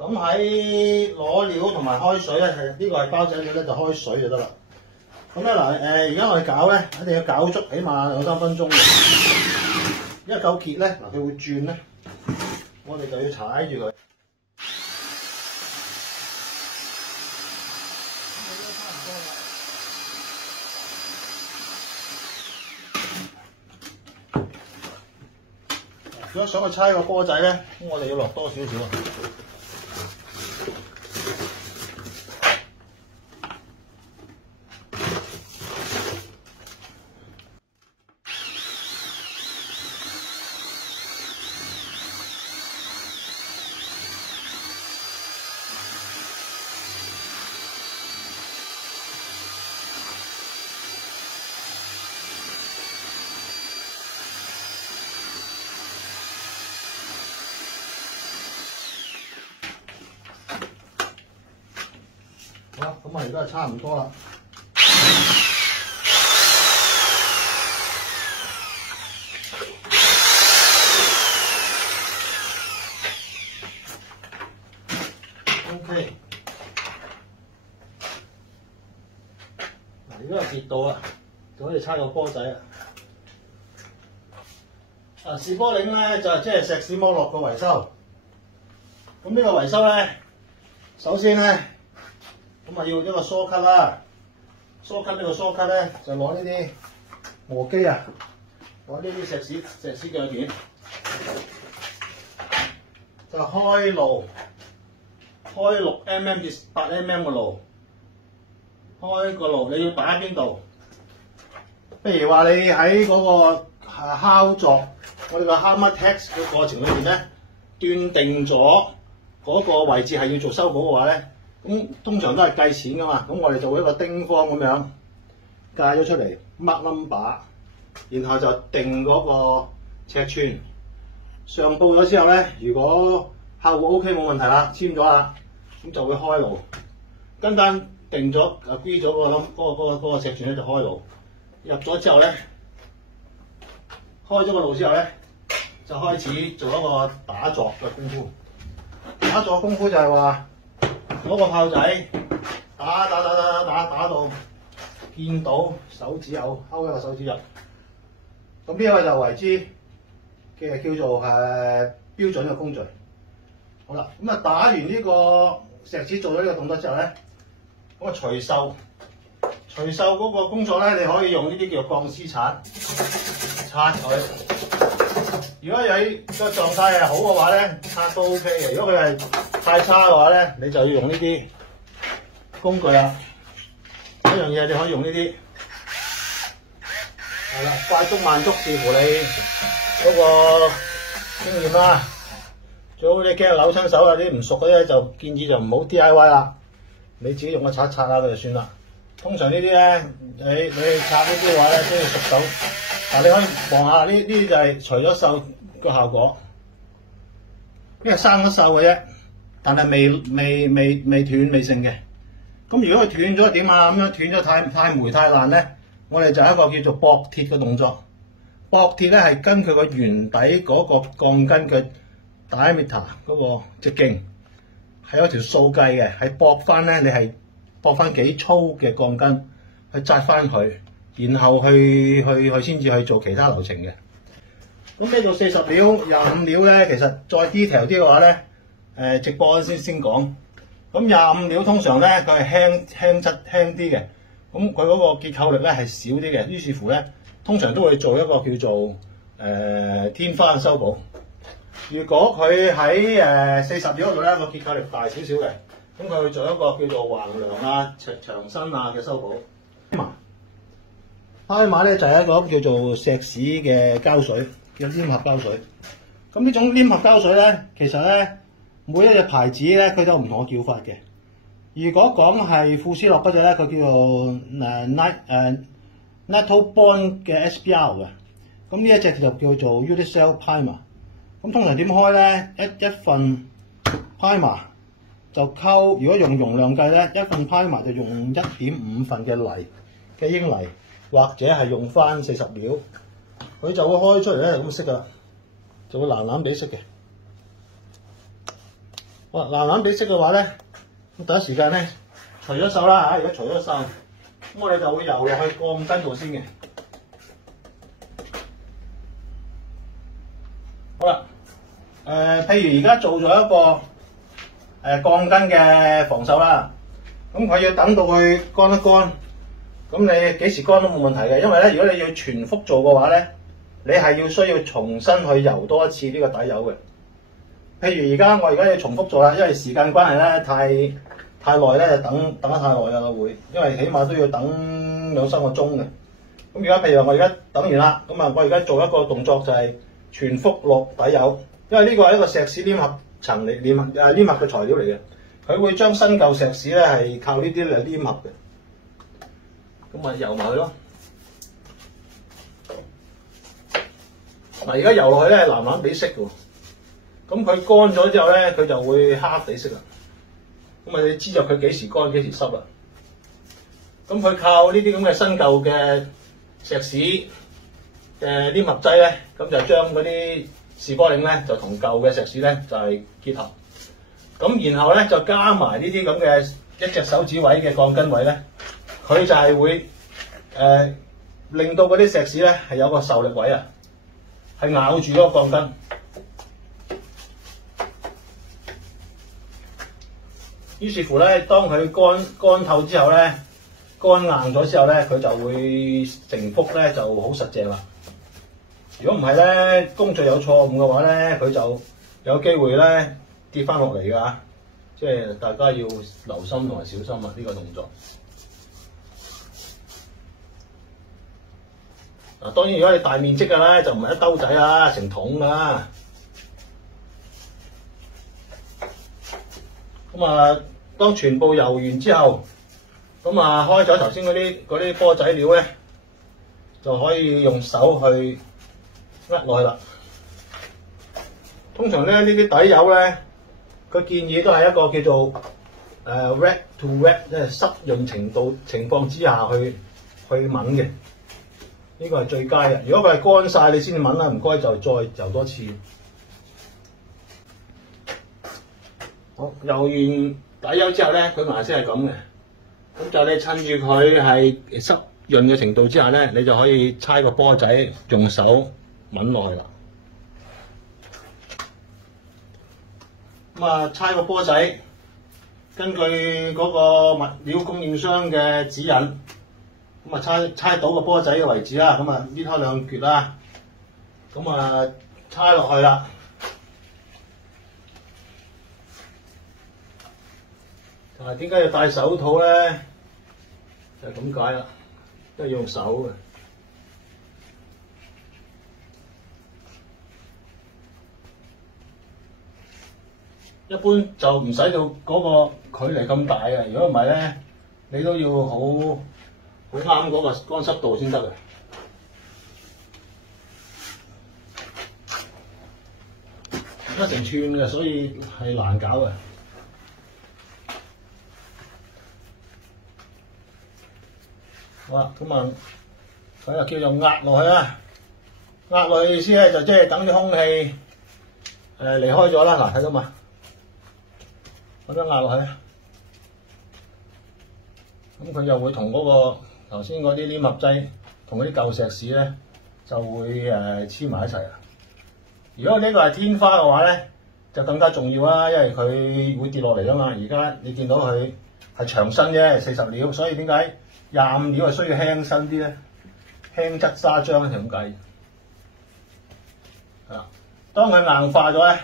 咁喺攞料同埋開水咧，呢個係包仔料咧，就開水就得啦。咁咧嗱而家我哋攪咧，一定要攪足，起碼2-3分鐘嘅。因為夠結咧，嗱佢會轉咧，我哋就要踩住佢。如果想去猜個波仔咧，咁我哋要落多少少啊？好啦，咁啊而家差唔多啦。OK， 嗱而家又結到啦，就可以猜個波仔啦。試波鈴咧就係即係石屎剝落個維修。咁呢個維修咧，首先咧。咁啊要一個梳咳啦，梳咳呢個梳咳咧就攞呢啲磨機啊，攞呢啲石屎腳件，就開路，開6mm 至8mm 嘅路，開個路你要擺喺邊度？譬如話你喺嗰個敲鑿，我哋個 hammer text 嘅過程裏邊咧，斷定咗嗰個位置係要做修補嘅話咧。咁通常都係計錢噶嘛，咁我哋就會一個丁方咁樣界咗出嚟 mark number， 然後就定嗰個尺寸。上報咗之後咧，如果客戶 OK 冇問題啦，簽咗啦，咁就會開路。跟單定咗agree咗嗰個尺寸咧就開路。入咗之後咧，開咗個路之後咧，就開始做一個打鑿嘅功夫。打鑿功夫就係話。攞個炮仔打到見到手指有勾一個手指入，咁呢個就為之嘅叫做標準嘅工序。好啦，咁啊打完呢個石屎做咗呢個動作之後咧，咁啊除鏽嗰個工作咧，你可以用呢啲叫鋼絲刷刷佢。如果喺個狀態係好嘅話咧，刷都 OK 嘅。如果佢係太差嘅話咧，你就要用呢啲工具啦。一樣嘢你可以用呢啲，係啦，快速慢速視乎你嗰個經驗啦。最好你驚扭親手啊，啲唔熟嗰啲就建議就唔好 DIY 啦，你自己用個刷下佢就算啦。通常呢啲咧，你刷呢啲嘅話咧，都要熟手。嗱，你可以望下呢啲就係除咗鏽個效果，因為生咗鏽嘅啫。但係未斷未成嘅，咁如果佢斷咗點啊？咁樣斷咗太霉太爛咧，我哋就有一個叫做駁鐵嘅動作。駁鐵咧係跟佢個圓底嗰個鋼筋嘅 diameter 嗰個直徑係有條數計嘅，係駁翻咧，你係駁翻幾粗嘅鋼筋去紮翻佢，然後去先至去做其他流程嘅。咁呢度40料、25料咧，其實再 detail 啲嘅話咧。直播先講，咁25料通常咧佢係輕啲嘅，咁佢嗰個結構力咧係少啲嘅，於是乎咧通常都會做一個叫做天花修補。如果佢喺40料嗰度咧個結構力大少少嘅，咁佢會做一個叫做橫梁啊、牆身啊嘅修補。Primer咧就係一個叫做石屎嘅膠水，叫黏合膠水。咁呢種黏合膠水咧，其實咧每一隻牌子咧，佢都有唔同嘅叫法嘅。如果講係富斯樂嗰隻咧，佢叫做Nattobond 嘅 SBR 嘅。咁呢一隻就叫做 Unicell Primer。咁通常點開咧？一份 Primer 就溝，如果用容量計咧，一份 Primer 就用1.5份嘅泥嘅英泥，或者係用翻40料，佢就會開出嚟咧咁色噶啦，就會藍藍地色嘅。哇，藍藍地色嘅話咧，咁第一時間咧除咗手啦嚇，而家除咗手，咁我哋就會游落去鋼筋度先嘅。好啦，譬如而家做咗一個鋼筋嘅防鏽啦，咁佢要等到佢乾一乾，咁你幾時乾都冇問題嘅，因為咧如果你要全幅做嘅話咧，你係需要重新去游多一次呢個底油嘅。譬如我而家要重複做啦，因為時間關係咧，太耐咧，等得太耐啦會，因為起碼都要等2-3個鐘嘅。咁而家譬如我而家等完啦，咁啊我而家做一個動作就係全幅落底油，因為呢個係一個石屎黏合層嚟黏合嘅材料嚟嘅，佢會將新舊石屎咧係靠呢啲嚟黏合嘅。咁啊游埋去咯。嗱而家游落去咧係藍藍地色嘅。咁佢乾咗之後咧，佢就會黑黑地色啦。咁啊，你知道佢幾時乾幾時濕啦。咁佢靠呢啲咁嘅新舊嘅石屎嘅黏合劑咧，咁就將嗰啲士波嶺咧就同舊嘅石屎咧就係結合。咁然後咧就加埋呢啲咁嘅一隻手指位嘅鋼筋位咧，佢就係會令到嗰啲石屎咧係有個受力位啊，係咬住嗰個鋼筋。於是乎咧，當佢乾透之後咧，乾硬咗之後咧，佢就會成幅咧就好實淨啦。如果唔係咧，工序有錯誤嘅話咧，佢就有機會咧跌翻落嚟㗎。即係大家要留心同埋小心啊！呢個動作。嗱，當然如果你大面積嘅咧，就唔係一兜仔啦，成桶㗎。咁啊，當全部游完之後，咁啊開咗頭先嗰啲波仔料咧，就可以用手去落去啦。通常咧呢啲底油咧，佢建議都係一個叫做wet to wet， 即係濕潤情況之下去抿嘅。呢個係最佳嘅。如果佢係乾晒，你先至抿啦，唔該就再游多次。好，游完底油之後咧，佢顏色係咁嘅。咁就你趁住佢係濕潤嘅程度之下咧，你就可以猜個波仔，用手抿落去啦。咁啊，猜個波仔，根據嗰個物料供應商嘅指引，咁啊猜到個波仔嘅位置啦。咁啊搣開兩橛啦，咁啊猜落去啦。但係點解要戴手套咧？就係咁解啦，都係要用手嘅。一般就唔使到嗰個距離咁大嘅，如果唔係咧，你都要好啱嗰個乾濕度先得嘅。一成寸嘅，所以係難搞嘅。好啦，咁啊，佢就叫做壓落去啦。壓落去意思咧，就即係等啲空氣離開咗啦。嗱，睇到嘛？咁樣壓落去，咁佢就會同嗰個頭先嗰啲黏合劑同嗰啲舊石屎咧，就會黐埋一齊啊。如果呢個係天花嘅話咧，就更加重要啦，因為佢會跌落嚟㗎嘛。而家你見到佢係長身啫，40料，所以點解25料係需要輕身啲咧？輕則沙漿係咁解。係啦，當佢硬化咗咧，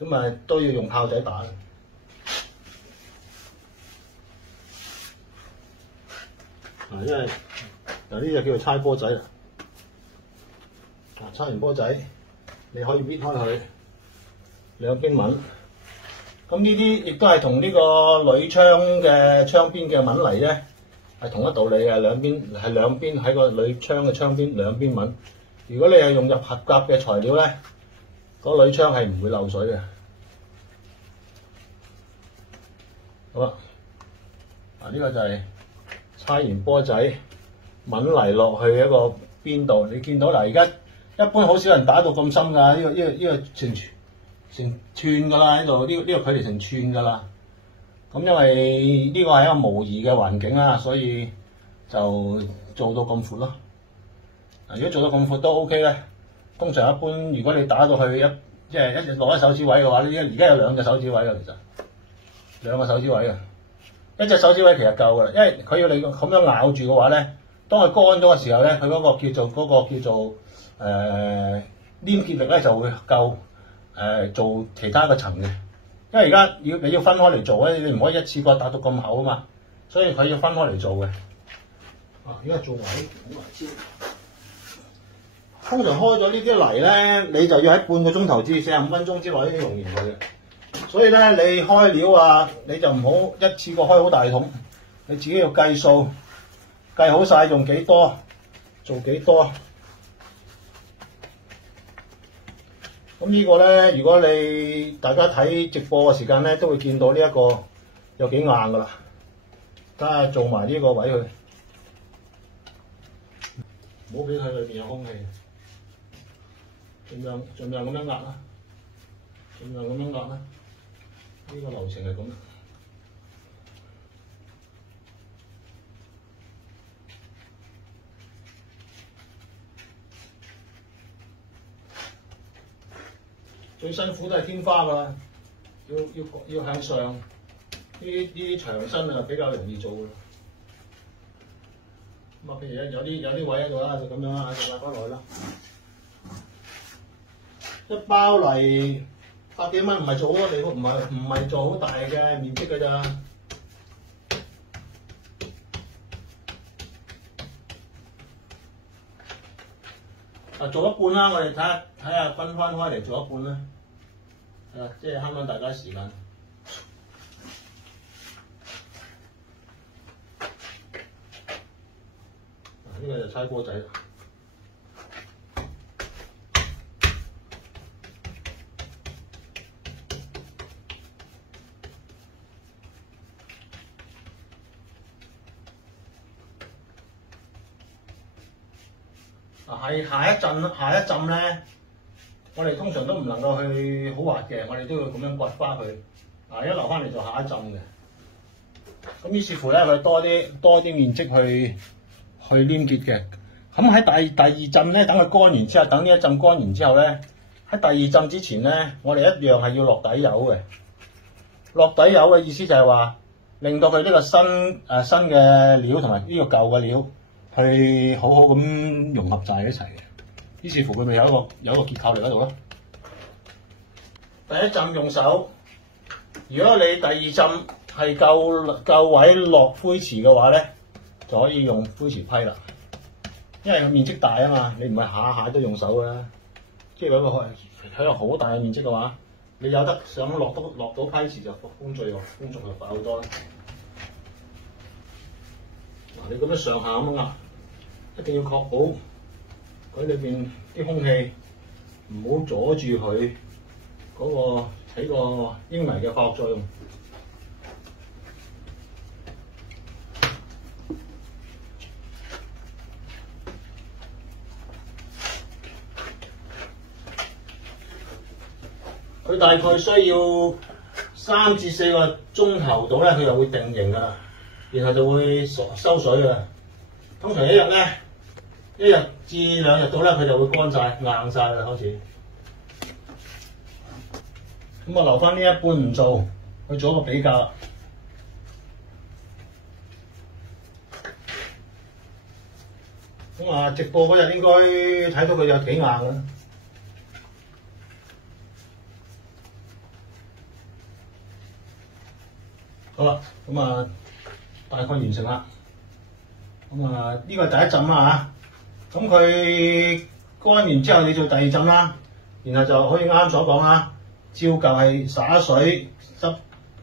咁啊都要用炮仔打。因為嗱呢隻叫做猜波仔啦。猜完波仔，你可以搣開佢兩邊抿。咁呢啲亦都係同呢個鋁窗嘅窗邊嘅抿泥咧係同一道理嘅，兩邊喺個鋁窗嘅窗邊兩邊抿。如果你係用入合格嘅材料咧，嗰鋁窗係唔會漏水嘅。好啦，呢個就係猜完波仔抿泥落去一個邊度，你見到嗱，而家一般好少人打到咁深㗎，呢個程序成寸㗎啦喺度，呢個距離成寸㗎啦。咁因為呢個係一個模擬嘅環境啦，所以就做到咁闊咯。如果做到咁闊都 OK 咧。通常一般，如果你打到去即係一攞一手指位嘅話，而家有2隻手指位㗎，其實2個手指位嘅，一隻手指位其實夠㗎，因為佢要你咁樣咬住嘅話咧，當佢乾咗嘅時候咧，佢嗰個叫做黏結力咧就會夠做其他嘅層嘅。因為而家你要分開嚟做咧，你唔可以一次過打到咁厚啊嘛，所以佢要分開嚟做嘅。而家做埋啲好埋先。通常開咗呢啲泥咧，你就要喺半個鐘頭至45分鐘之內先用完佢嘅。所以咧，你開料啊，你就唔好一次過開好大桶，你自己要計數，計好晒用幾多，做幾多。咁呢個咧，如果你大家睇直播嘅時間咧，都會見到呢一個有幾硬㗎啦。睇下做埋呢個位去，唔好俾佢裏邊有空氣。盡量咁樣壓啦，盡量咁樣壓啦。呢個流程係咁。最辛苦都係天花㗎啦，要向上。呢啲長身啊比較容易做㗎。咁啊，譬如有啲位喺度啦，就咁樣啦，就壓翻落去啦。一包泥100幾蚊，唔係做好多地方，唔係做好大嘅面積㗎咋。做一半啦，我哋睇下分翻開嚟做一半啦。即係慳翻大家時間。呢個就猜波仔啦。係下一浸咧，我哋通常都唔能夠去好滑嘅，我哋都要咁樣刮花佢。一留翻嚟做下一浸嘅。咁於是乎咧，佢多啲面積去黏結嘅。咁喺第二浸咧，等佢乾完之後，等呢一浸乾完之後咧，喺第二浸之前咧，我哋一樣係要落底油嘅。落底油嘅意思就係話，令到佢呢個新嘅料同埋呢個舊嘅料，去好好咁融合晒一齊嘅，於是乎佢咪有一個結構嚟喺度咯。第一浸用手，如果你第二浸係夠位落灰池嘅話咧，就可以用灰池批啦。因為佢面積大啊嘛，你唔係下下都用手㗎。即係佢有好大嘅面積嘅話，你有得想落到批池就工序就快好多啦。你咁樣上下咁壓，一定要確保佢裏邊啲空氣唔好阻住佢嗰起個英泥嘅化學作用。佢大概需要3至4個鐘頭到咧，佢就會定型㗎啦，然後就會收水㗎啦。通常1日至2日到咧，佢就會乾晒、硬晒啦，開始。咁我留翻呢一半唔做，去做一個比較。咁直播嗰日應該睇到佢有幾硬啦。好啦，大概完成啦。呢個第一浸啦嚇，咁佢乾完之後你做第二浸啦，然後就可以啱所講啦，照舊係灑水濕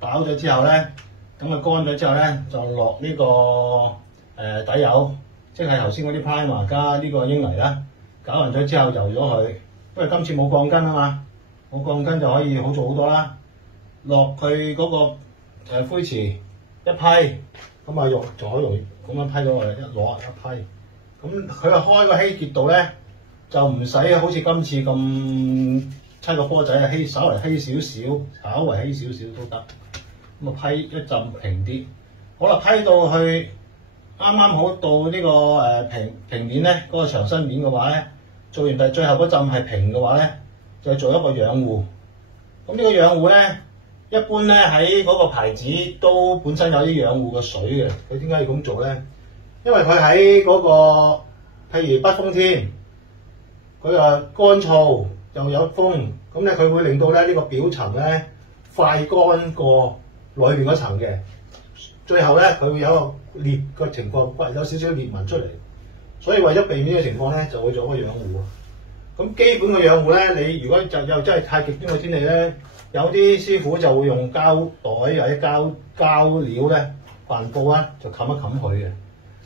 飽咗之後咧，咁佢乾咗之後咧就落呢個底油，即係頭先嗰啲 primer 加呢個英泥啦，搞勻咗之後油咗佢，因為今次冇鋼筋啊嘛，冇鋼筋就可以好做好多啦。落佢嗰個灰池一批，咁用就好容易咁樣批到我哋一攞一批。咁佢開個稀結度咧，就唔使好似今次咁砌個波仔啊，稍微稀少少，稍微稀少少都得。咁啊批一浸平啲。好啦，批到去啱啱好到呢個平面咧，嗰個牆身面嘅話咧，做完最後嗰浸係平嘅話咧，就做一個養護。咁呢個養護咧，一般咧喺嗰個牌子都本身有啲養護嘅水嘅。佢點解要咁做咧？因為佢喺嗰個譬如北風天，佢啊乾燥又有風，咁咧佢會令到咧呢個表層咧快乾過裏邊嗰層嘅。最後咧佢會有一個裂嘅情況，有少少裂紋出嚟。所以為咗避免呢個情況咧，就會做一個養護。咁基本嘅養護咧，你如果又真係太極端嘅天氣咧，有啲師傅就會用膠袋或者膠料咧、帆布啊，就冚一冚佢嘅。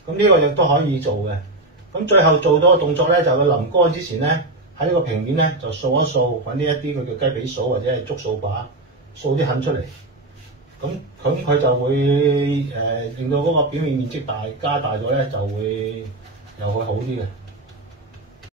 咁呢個亦都可以做嘅。咁最後做到嘅動作咧，就佢淋乾之前咧，喺呢個平面咧就掃一掃，揾呢一啲佢叫雞髀掃或者係竹掃把掃啲痕出嚟。咁佢就會令到嗰個表面面積加大咗咧，就會又會好啲嘅。